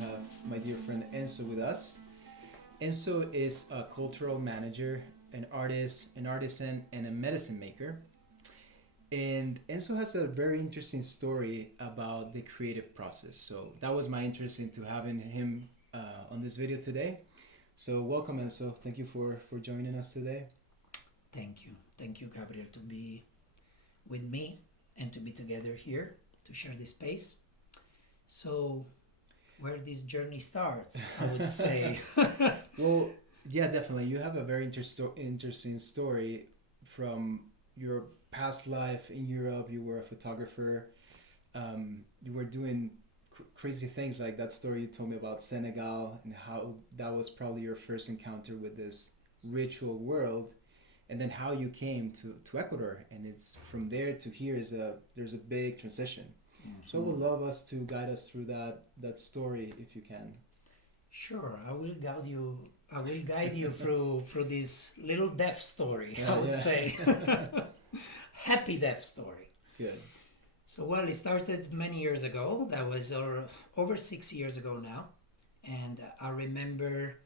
have my dear friend Enzo with us. Enzo is a cultural manager, an artist, an artisan, and a medicine maker. And Enzo has a very interesting story about the creative process. So that was my interest into having him on this video today. So welcome, Enzo. Thank you for joining us today. Thank you. Thank you, Gabriel, to be with me and to be together here to share this space. So, where this journey starts, I would say. Well, yeah, definitely. You have a very interesting story from your past life in Europe. You were a photographer. You were doing crazy things like that story you told me about Senegal and how that was probably your first encounter with this ritual world, and then how you came to Ecuador, and it's from there to here there's a big transition. So I would love us to guide us through that story if you can. Sure, I will guide you. I will guide you through this little death story. I would say, happy death story. Good. So well, it started many years ago. That was over 6 years ago now, and I remember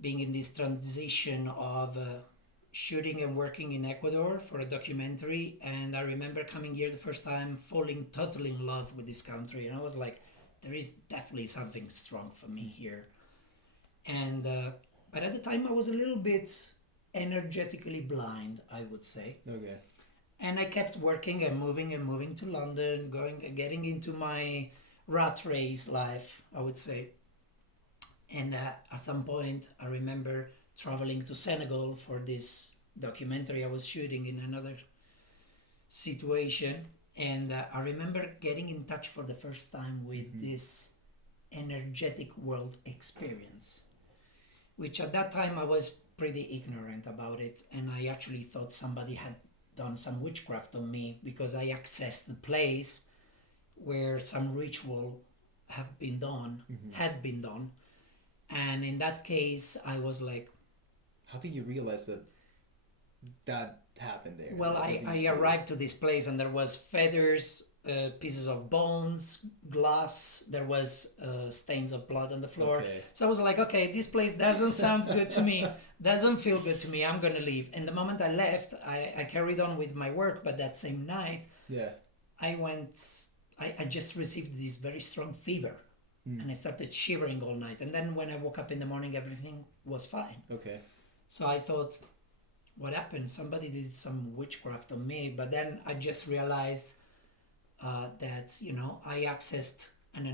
being in this transition of shooting and working in Ecuador for a documentary, and I remember coming here the first time, falling totally in love with this country, and I was like, there is definitely something strong for me here. And but at the time I was a little bit energetically blind, I would say. Okay. And I kept working and moving to London, getting into my rat race life, I would say. And at some point I remember traveling to Senegal for this documentary I was shooting in another situation, and I remember getting in touch for the first time with this energetic world experience, which at that time I was pretty ignorant about it, and I actually thought somebody had done some witchcraft on me because I accessed the place where some ritual had been done, and in that case I was like, how did you realize that happened there? well, I arrived to this place and there was feathers, pieces of bones, glass, there was stains of blood on the floor. Okay. So I was like, okay, this place doesn't sound good to me, doesn't feel good to me, I'm gonna leave. And the moment I left, I carried on with my work, but that same night, I just received this very strong fever. And I started shivering all night. And then when I woke up in the morning, everything was fine. Okay. So I thought, what happened? Somebody did some witchcraft on me. But then I just realized that, I accessed an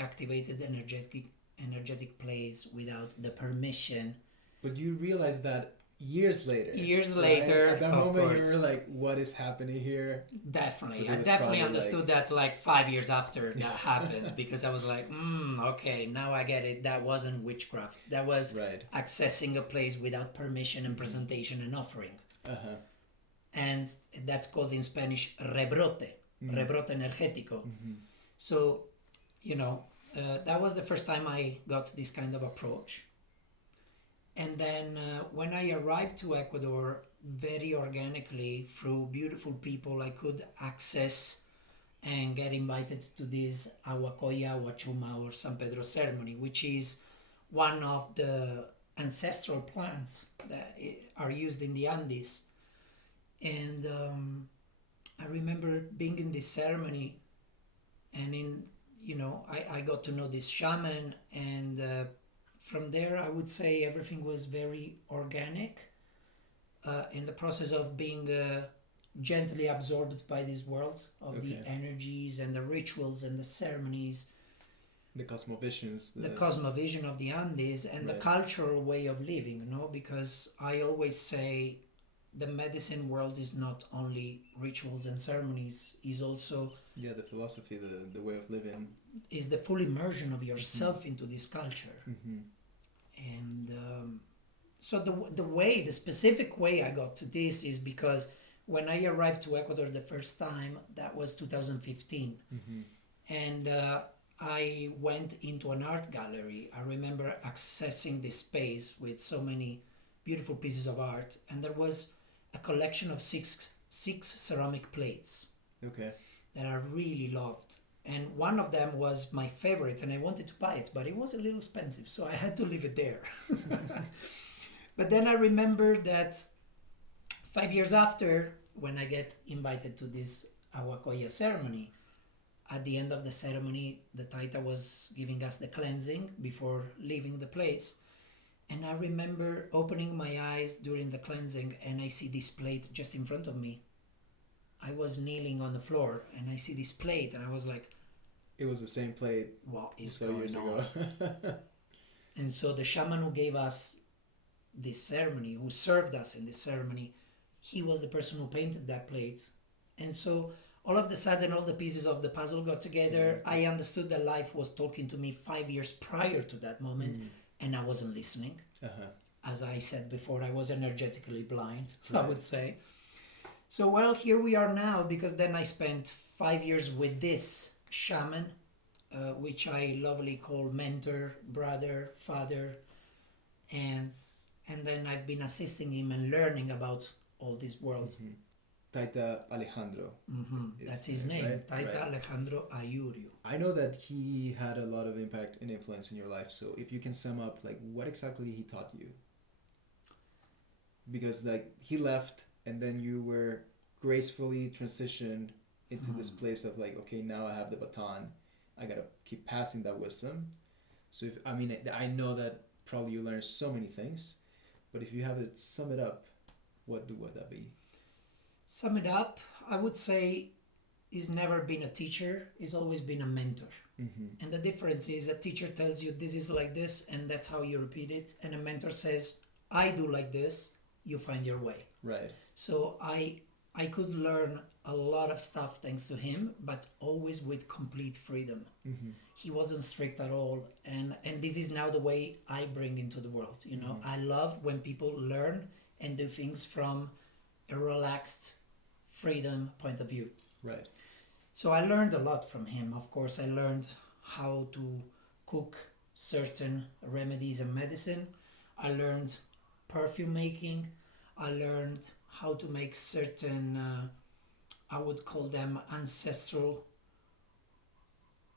activated energetic place without the permission. But you realized that years later. Years later, at that of moment, course. you were like, "What is happening here?" Definitely, I definitely understood that like 5 years after that happened, because I was like, okay, now I get it. That wasn't witchcraft. That was accessing a place without permission and presentation and offering. And that's called in Spanish rebrote energético. So, that was the first time I got this kind of approach. And then when I arrived to Ecuador, very organically, through beautiful people, I could access and get invited to this Ahuacoya, Huachuma, or San Pedro ceremony, which is one of the ancestral plants that are used in the Andes. And I remember being in this ceremony, and I got to know this shaman, and from there, I would say everything was very organic in the process of being gently absorbed by this world of the energies and the rituals and the ceremonies. The cosmovisions. The cosmovision of the Andes and the cultural way of living, because I always say the medicine world is not only rituals and ceremonies, is also... Yeah, the philosophy, the way of living. Is the full immersion of yourself into this culture. And so the specific way I got to this is because when I arrived to Ecuador the first time, that was 2015. And I went into an art gallery. I remember accessing this space with so many beautiful pieces of art, and there was a collection of six ceramic plates that I really loved. And one of them was my favorite, and I wanted to buy it, but it was a little expensive, so I had to leave it there. But then I remember that 5 years after, when I get invited to this Awakoya ceremony, at the end of the ceremony, the Taita was giving us the cleansing before leaving the place. And I remember opening my eyes during the cleansing, and I see this plate just in front of me. I was kneeling on the floor, and I see this plate, and I was like, it was the same plate what is so going years on? ago. And so the shaman who gave us this ceremony, who served us in this ceremony, he was the person who painted that plate. And so all of a sudden, all the pieces of the puzzle got together. I understood that life was talking to me 5 years prior to that moment, and I wasn't listening. As I said before, I was energetically blind, I would say. So, well, here we are now, because then I spent 5 years with this shaman, which I lovingly call mentor, brother, father, and then I've been assisting him and learning about all this world. Taita Alejandro. That's his name, right? Taita Alejandro Ayurio. I know that he had a lot of impact and influence in your life, so if you can sum up, like, what exactly he taught you? Because, like, he left, and then you were gracefully transitioned into this place of, like, okay, now I have the baton, I gotta keep passing that wisdom. So if I know that probably you learned so many things, but if you have to sum it up, what would that be? Sum it up, I would say he's never been a teacher, he's always been a mentor. And the difference is a teacher tells you this is like this, and that's how you repeat it, and a mentor says, I do like this, you find your way. Right. So I could learn a lot of stuff thanks to him, but always with complete freedom. He wasn't strict at all, and this is now the way I bring into the world. You know, I love when people learn and do things from a relaxed freedom point of view. Right. So I learned a lot from him. Of course, I learned how to cook certain remedies and medicine. I learned perfume making. I learned how to make certain, I would call them ancestral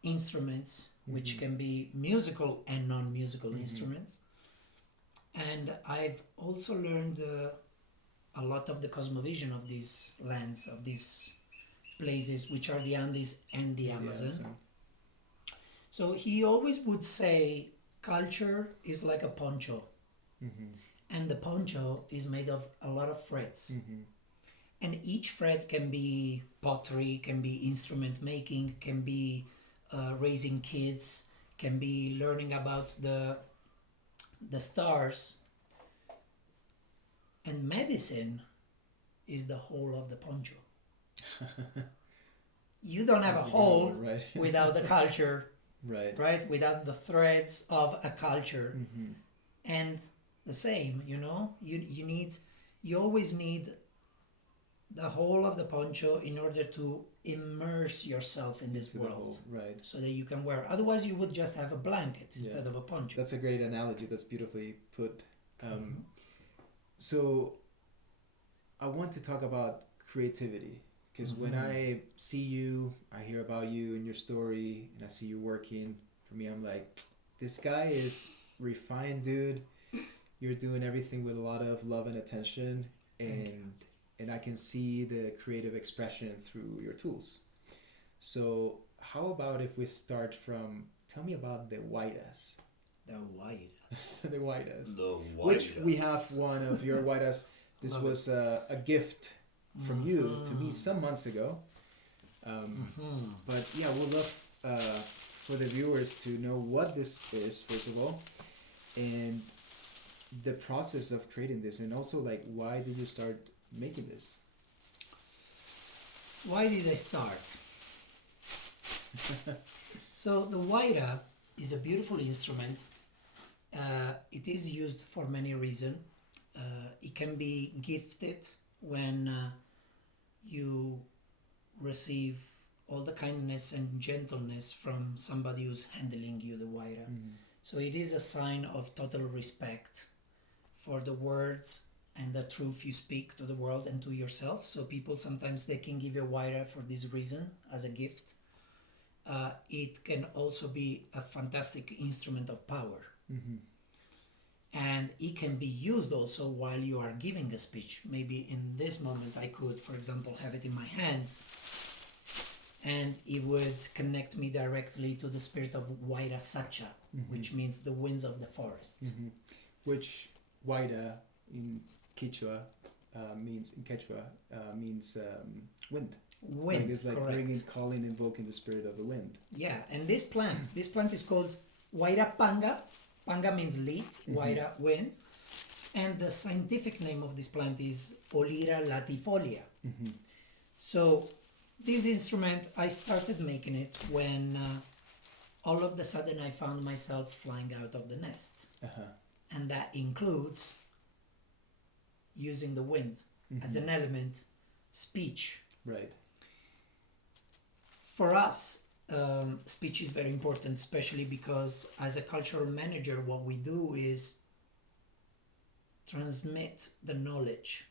instruments, which can be musical and non-musical instruments. And I've also learned a lot of the cosmovision of these lands, of these places, which are the Andes and the Amazon. So he always would say, culture is like a poncho. And the poncho is made of a lot of threads. And each thread can be pottery, can be instrument making, can be raising kids, can be learning about the stars. And medicine is the whole of the poncho. You don't have a whole without the culture, right? Without the threads of a culture. And the same, you know, you always need the whole of the poncho in order to immerse yourself in this world, right? So that you can wear. Otherwise, you would just have a blanket instead of a poncho. That's a great analogy. That's beautifully put. So I want to talk about creativity, because when I see you, I hear about you and your story, and I see you working, for me, I'm like, this guy is refined, dude. You're doing everything with a lot of love and attention, and I can see the creative expression through your tools. So how about if we start from, tell me about the white ass. The white The white ass. The white which we have one of your white ass. This was a gift from you to me some months ago. But yeah, we'd love for the viewers to know what this is, first of all, and the process of creating this, and also, like, why did you start making this? Why did I start? So the waira is a beautiful instrument. It is used for many reasons. It can be gifted when you receive all the kindness and gentleness from somebody who's handling you the waira. So it is a sign of total respect for the words and the truth you speak to the world and to yourself. So people sometimes they can give you a waira for this reason, as a gift. it can also be a fantastic instrument of power. Mm-hmm. And it can be used also while you are giving a speech. Maybe in this moment I could, for example, have it in my hands, and it would connect me directly to the spirit of Waira Sacha, mm-hmm. which means the winds of the forest. Mm-hmm. Which Waira in Quechua means wind. Wind, it's like correct. bringing, calling, invoking the spirit of the wind. Yeah, and this plant is called Waira Panga. Panga means leaf, mm-hmm. Waira, wind. And the scientific name of this plant is Olira latifolia. Mm-hmm. So this instrument, I started making it when all of a sudden I found myself flying out of the nest. Uh-huh. And that includes using the wind mm-hmm. as an element, speech. Right. For us, speech is very important, especially because as a cultural manager, what we do is transmit the knowledge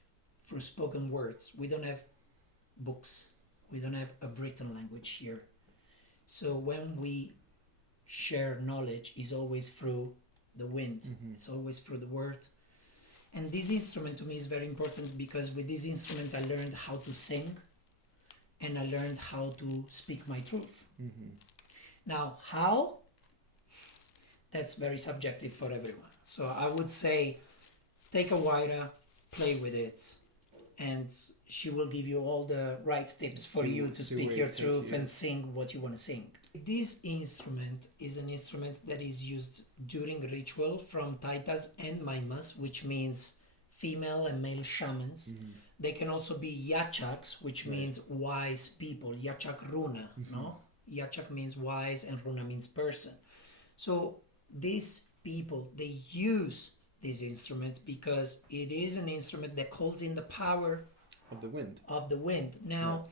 through spoken words. We don't have books. We don't have a written language here. So when we share knowledge, is always through the wind. mm-hmm. It's always through the word. And this instrument to me is very important because with this instrument I learned how to sing and I learned how to speak my truth. Mm-hmm. Now, how? That's very subjective for everyone. So I would say, take a Waira, play with it, and she will give you all the right tips for you to speak your truth and sing what you want to sing. This instrument is an instrument that is used during ritual from Taitas and Maimas, which means female and male shamans. Mm-hmm. They can also be Yachaks, which right. means wise people. Yachak Runa, mm-hmm. no? Yachak means wise and Runa means person. So these people, they use this instrument because it is an instrument that calls in the power of the wind. Now,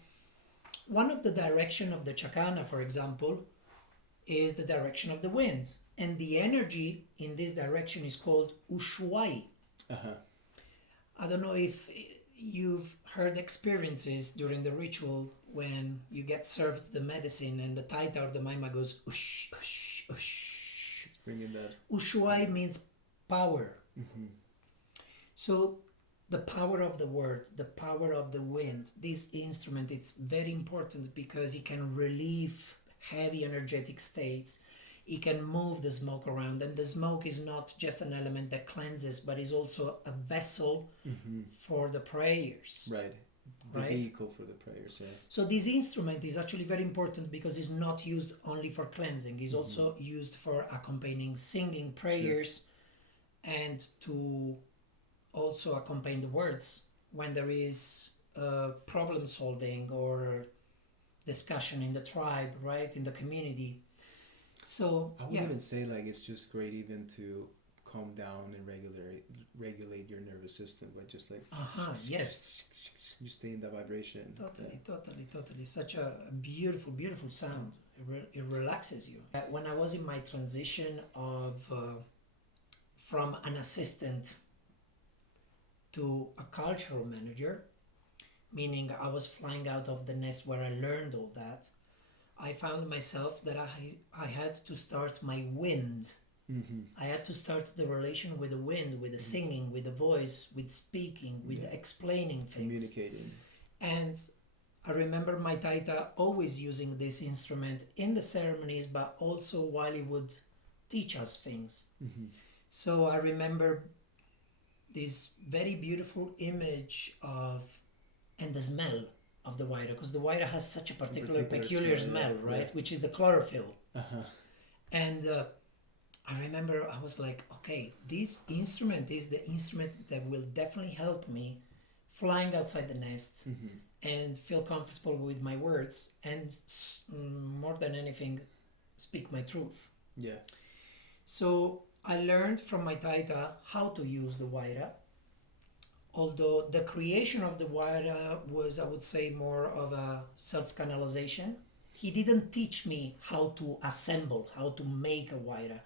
one of the direction of the Chacana, for example, is the direction of the wind. And the energy in this direction is called Ushuai. Uh-huh. I don't know if you've heard experiences during the ritual when you get served the medicine and the Taita or the Maima goes ush, ush, ush. It's bringing that. Ushuai means power. Mm-hmm. So the power of the word, the power of the wind, this instrument, it's very important because it can relieve heavy energetic states. It can move the smoke around, and the smoke is not just an element that cleanses, but is also a vessel mm-hmm. for the prayers. Right. The vehicle for the prayers, yeah. So this instrument is actually very important because it's not used only for cleansing. It's mm-hmm. also used for accompanying singing prayers, sure. and to also accompany the words when there is problem solving or discussion in the tribe, right, in the community. So I would even say like it's just great even to calm down and regulate your nervous system by just like yes, you stay in that vibration. Totally. Such a beautiful sound. It relaxes you. When I was in my transition of from an assistant to a cultural manager, meaning I was flying out of the nest where I learned all that, I found myself that I had to start my wind. Mm-hmm. I had to start the relation with the wind, with the singing, with the voice, with speaking, with explaining things. Communicating. And I remember my Taita always using this instrument in the ceremonies, but also while he would teach us things. Mm-hmm. So I remember this very beautiful image of, and the smell of the Waira, because the Waira has such a peculiar smell, right? Yeah. Which is the chlorophyll. Uh-huh. And I remember I was like, okay, this instrument is the instrument that will definitely help me flying outside the nest mm-hmm. and feel comfortable with my words and more than anything, speak my truth. Yeah. So I learned from my Taita how to use the Waira. Although the creation of the Waira was, I would say, more of a self-canalization. He didn't teach me how to assemble, how to make a Waira,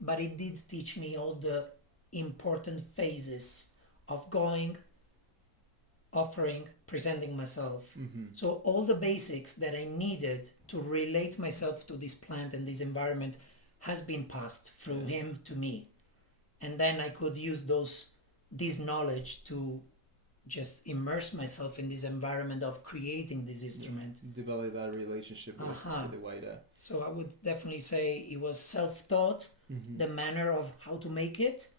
but it did teach me all the important phases of going offering, presenting myself. So all the basics that I needed to relate myself to this plant and this environment has been passed through him to me. And then I could use this knowledge to just immerse myself in this environment of creating this instrument. Develop that relationship with the Waida. So I would definitely say it was self-taught, the manner of how to make it.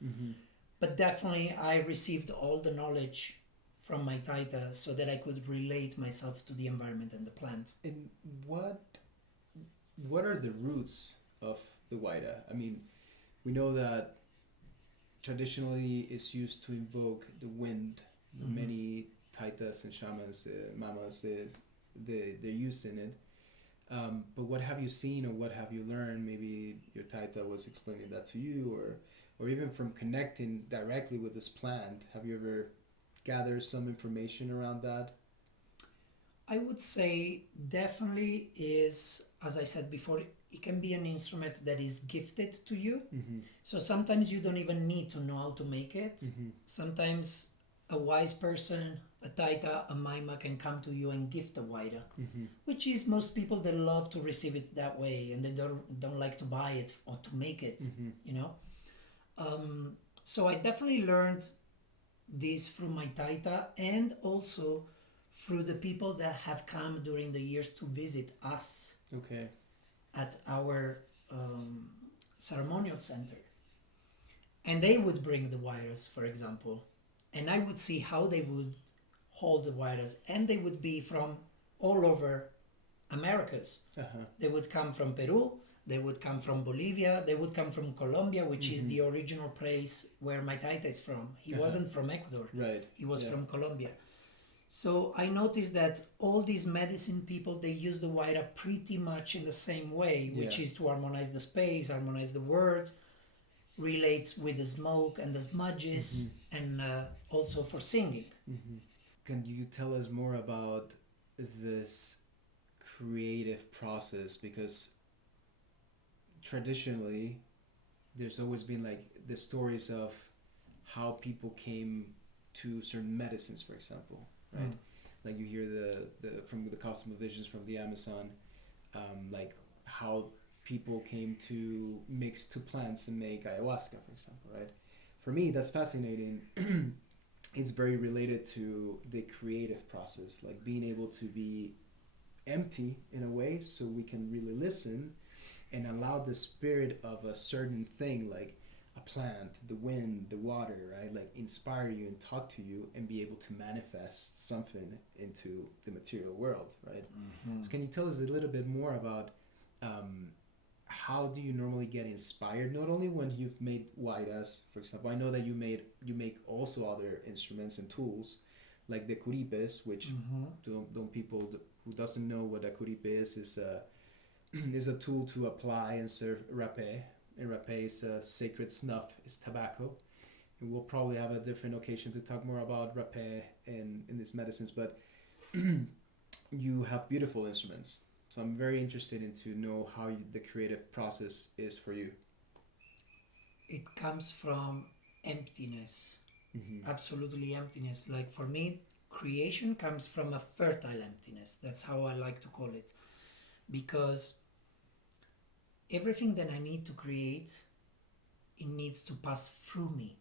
But definitely I received all the knowledge from my Taita so that I could relate myself to the environment and the plant. And what are the roots of the Waida? I mean, we know that traditionally it's used to invoke the wind. Many Taitas and shamans, the mamas, they're used in it. But what have you seen or what have you learned? Maybe your Taita was explaining that to you, or even from connecting directly with this plant. Have you ever gathered some information around that? I would say definitely is, as I said before, it can be an instrument that is gifted to you. So sometimes you don't even need to know how to make it. Sometimes a wise person, a Taita, a Maima can come to you and gift a Waida, which is most people, they love to receive it that way and they don't like to buy it or to make it, you know. So I definitely learned this from my Taita and also through the people that have come during the years to visit us at our ceremonial center. And they would bring the Waidas, for example, and I would see how they would hold the Waidas, and they would be from all over Americas. They would come from Peru, they would come from Bolivia, they would come from Colombia, which is the original place where my Taita is from. He wasn't from Ecuador, he was from Colombia. So I noticed that all these medicine people, they use the Waida pretty much in the same way, which is to harmonize the space, harmonize the words, relate with the smoke and the smudges, and also for singing. Can you tell us more about this creative process? Because traditionally there's always been like the stories of how people came to certain medicines, for example, right? Like you hear the from the cosmovisions from the Amazon, like how people came to mix two plants and make ayahuasca, for example, right? For me, that's fascinating. It's very related to the creative process, like being able to be empty in a way so we can really listen and allow the spirit of a certain thing, like a plant, the wind, the water, right? Like inspire you and talk to you and be able to manifest something into the material world, right? So can you tell us a little bit more about how do you normally get inspired? Not only when you've made Waidas, for example. I know that you make also other instruments and tools, like the curipes, which don't people who doesn't know what a curipe is is a tool to apply and serve rapé. And rapé is a sacred snuff, is tobacco. And we'll probably have a different occasion to talk more about rapé in these medicines, but you have beautiful instruments. So I'm very interested in to know how the creative process is for you. It comes from emptiness, absolutely emptiness. Like for me, creation comes from a fertile emptiness. That's how I like to call it. Because everything that I need to create, it needs to pass through me.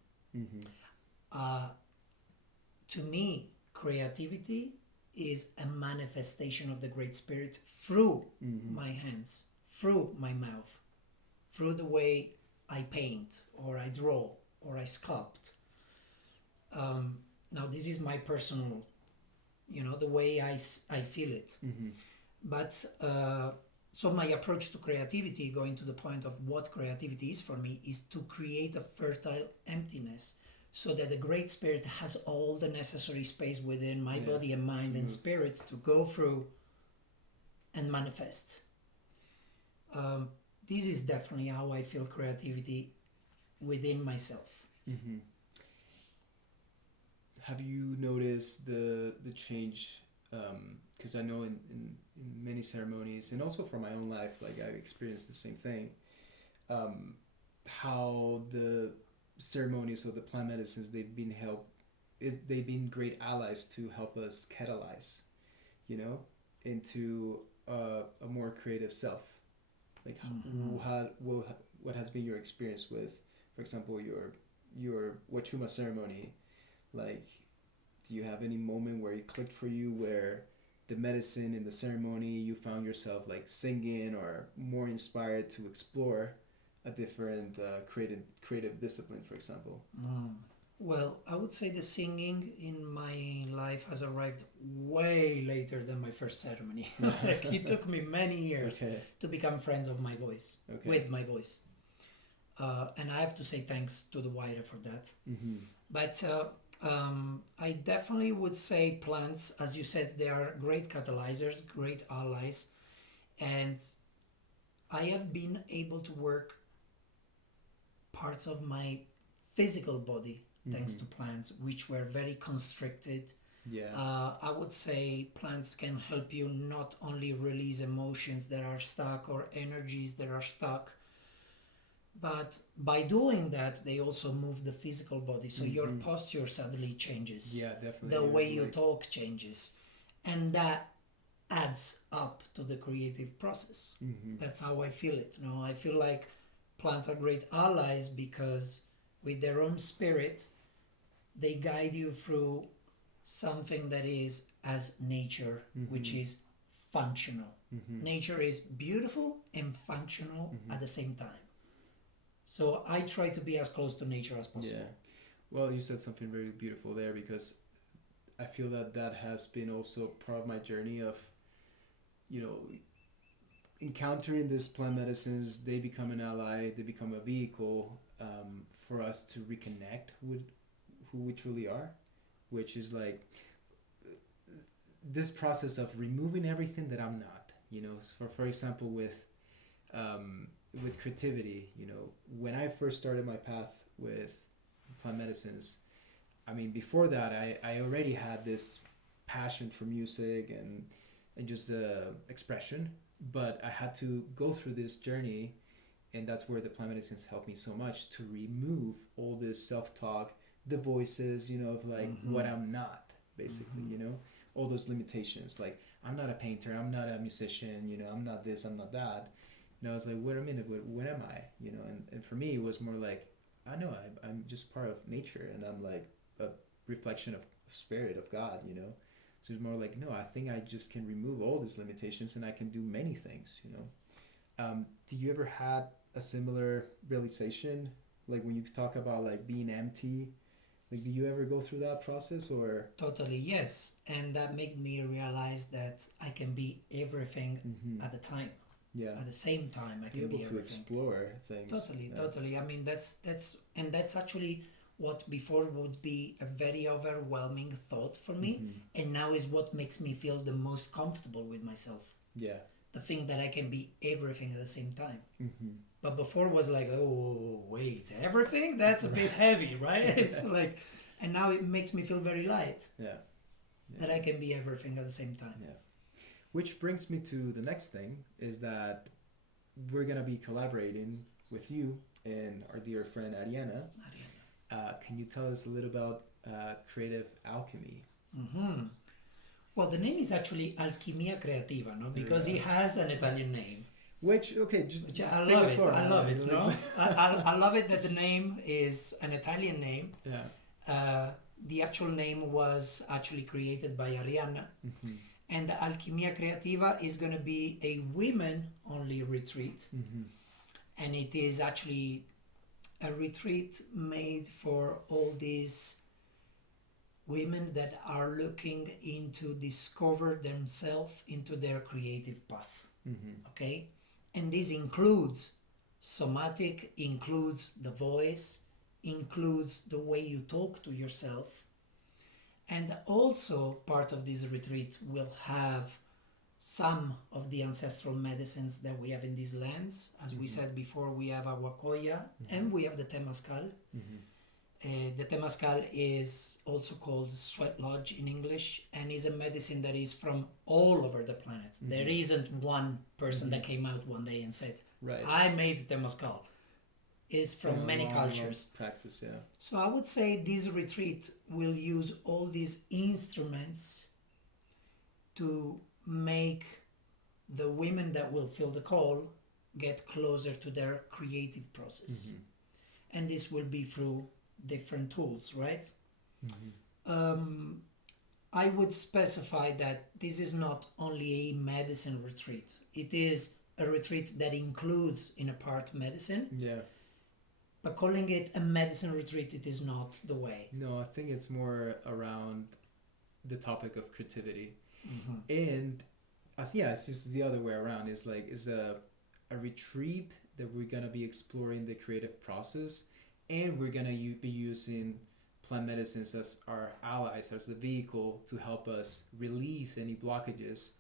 To me, creativity is a manifestation of the Great Spirit through my hands, through my mouth, through the way I paint or I draw or I sculpt. Now this is my personal, the way I feel it. But so my approach to creativity, going to the point of what creativity is for me, is to create a fertile emptiness so that the Great Spirit has all the necessary space within my body and mind and spirit to go through and manifest. This is definitely how I feel creativity within myself. Have you noticed the change? Because I know in many ceremonies, and also from my own life, like I've experienced the same thing, how the ceremonies of the plant medicines, they've been they've been great allies to help us catalyze, you know, into a more creative self. Like, what has been your experience with, for example, your Wachuma ceremony? Like, do you have any moment where it clicked for you, where the medicine in the ceremony you found yourself like singing or more inspired to explore a different creative discipline, for example? Well, I would say the singing in my life has arrived way later than my first ceremony. Like, it took me many years to become friends of my voice, with my voice. And I have to say thanks to the Waira for that. But I definitely would say plants, as you said, they are great catalyzers, great allies. And I have been able to work parts of my physical body thanks to plants, which were very constricted. I would say plants can help you not only release emotions that are stuck or energies that are stuck, but by doing that, they also move the physical body. So your posture suddenly changes. Yeah, definitely. The way you talk changes. And that adds up to the creative process. That's how I feel it. You know, I feel like plants are great allies because with their own spirit, they guide you through something that is as nature, which is functional. Nature is beautiful and functional at the same time. So I try to be as close to nature as possible. Yeah. Well, you said something very beautiful there, because I feel that has been also part of my journey of, you know, encountering these plant medicines. They become an ally, they become a vehicle for us to reconnect with who we truly are, which is like this process of removing everything that I'm not, you know. For example, with creativity, you know, when I first started my path with plant medicines, I mean, before that, I already had this passion for music and just expression, but I had to go through this journey, and that's where the plant medicines helped me so much to remove all this self-talk, the voices, you know, of like what I'm not, basically, you know, all those limitations, like I'm not a painter, I'm not a musician, you know, I'm not this, I'm not that. You know, I was like, wait a minute, what am I? You know, and for me, it was more like, I know I'm just part of nature, and I'm like a reflection of spirit, of God, you know. So it's more like, no, I think I just can remove all these limitations and I can do many things, you know. Do you ever had a similar realization, like when you talk about like being empty? Like, do you ever go through that process, or? Totally, yes. And that made me realize that I can be everything at the time. Yeah. At the same time, I can be able to explore things. Totally. I mean, that's actually what before would be a very overwhelming thought for me, and now is what makes me feel the most comfortable with myself. Yeah. The thing that I can be everything at the same time. But before was like, oh wait, everything? That's a bit heavy, right? It's like, and now it makes me feel very light. Yeah. That I can be everything at the same time. Yeah. Which brings me to the next thing, is that we're going to be collaborating with you and our dear friend Ariana. Can you tell us a little about Creative Alchemy? Well, the name is actually Alchimia Creativa, no? Because it has an Italian name. Which, okay, just I love it. I love it, no? I love it that the name is an Italian name. Yeah. The actual name was actually created by Ariana. And the Alchimia Creativa is going to be a women-only retreat. And it is actually a retreat made for all these women that are looking into discover themselves into their creative path. Okay? And this includes somatic, includes the voice, includes the way you talk to yourself. And also part of this retreat will have some of the ancestral medicines that we have in these lands. As we said before, we have our Koya and we have the Temazcal. The Temazcal is also called sweat lodge in English, and is a medicine that is from all over the planet. There isn't one person that came out one day and said, I made Temazcal. is from many cultures. Practice, yeah. So I would say this retreat will use all these instruments to make the women that will feel the call get closer to their creative process. And this will be through different tools, right? I would specify that this is not only a medicine retreat. It is a retreat that includes in a part medicine. Yeah. But calling it a medicine retreat, it is not the way. No, I think it's more around the topic of creativity. And I think, it's just the other way around. It's like, it's a retreat that we're going to be exploring the creative process, and we're going to be using plant medicines as our allies, as a vehicle to help us release any blockages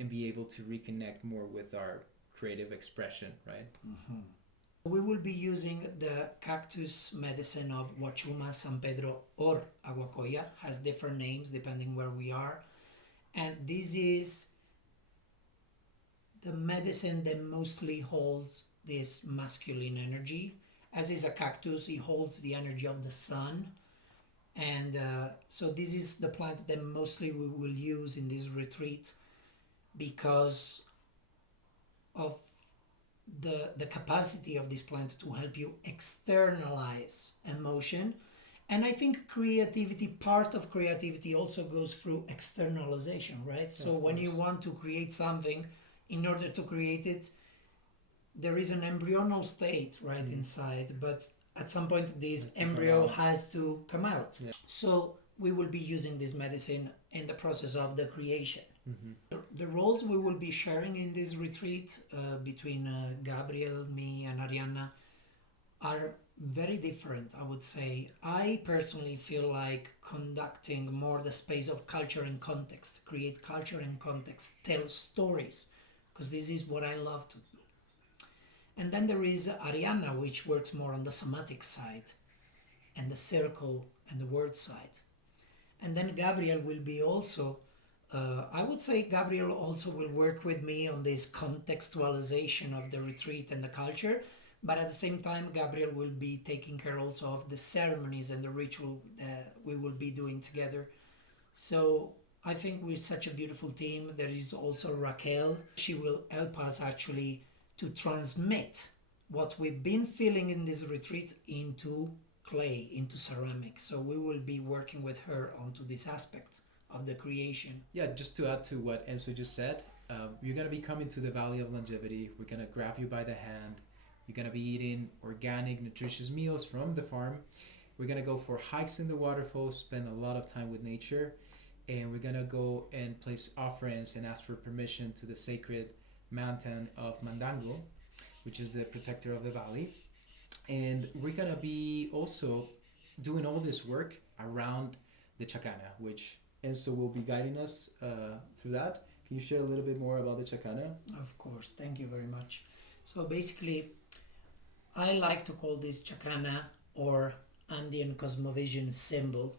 and be able to reconnect more with our creative expression, right? We will be using the cactus medicine of Huachuma, San Pedro, or Aguacoya. Has different names depending where we are. And this is the medicine that mostly holds this masculine energy. As is a cactus, it holds the energy of the sun. And so this is the plant that mostly we will use in this retreat because of the capacity of this plant to help you externalize emotion. And I think creativity, part of creativity also goes through externalization, right? Yeah, so when you want to create something, in order to create it, there is an embryonal state right inside, but at some point this embryo has to come out. Yeah. So we will be using this medicine in the process of the creation. The roles we will be sharing in this retreat between Gabriel, me, and Arianna are very different, I would say. I personally feel like conducting more the space of culture and context, create culture and context, tell stories, because this is what I love to do. And then there is Arianna, which works more on the somatic side and the circle and the word side. And then Gabriel will be also I would say Gabriel also will work with me on this contextualization of the retreat and the culture, but at the same time Gabriel will be taking care also of the ceremonies and the ritual that we will be doing together. So I think we're such a beautiful team. There is also Raquel. She will help us actually to transmit what we've been feeling in this retreat into clay, into ceramics. So we will be working with her onto this aspect of the creation. Yeah, just to add to what Enzo just said, you're going to be coming to the Valley of Longevity. We're going to grab you by the hand. You're going to be eating organic, nutritious meals from the farm. We're going to go for hikes in the waterfalls, spend a lot of time with nature, and we're going to go and place offerings and ask for permission to the sacred mountain of Mandango, which is the protector of the valley. And we're going to be also doing all this work around the Chacana, which Enzo will be guiding us through that. Can you share a little bit more about the Chacana? Of course, thank you very much. So basically, I like to call this Chacana or Andean cosmovision symbol.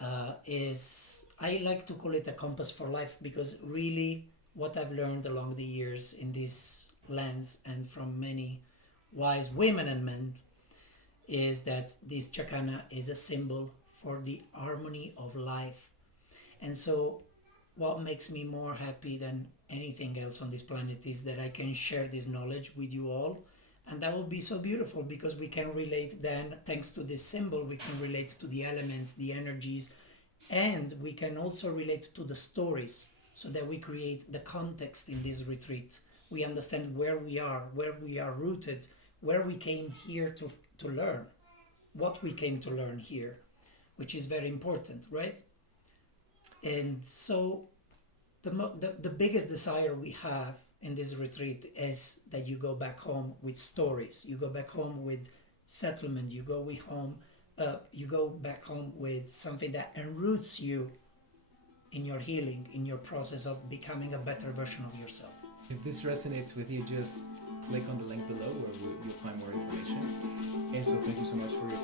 I like to call it a compass for life, because really what I've learned along the years in these lands and from many wise women and men is that this Chacana is a symbol for the harmony of life. And so what makes me more happy than anything else on this planet is that I can share this knowledge with you all. And that will be so beautiful, because we can relate then, thanks to this symbol, we can relate to the elements, the energies, and we can also relate to the stories, so that we create the context in this retreat. We understand where we are rooted, where we came here to learn, what we came to learn here, which is very important, right? And so the biggest desire we have in this retreat is that you go back home with stories. You go back home with settlement. You go back home with something that enroots you in your healing, in your process of becoming a better version of yourself. If this resonates with you, just click on the link below where you'll find more information. And so thank you so much for your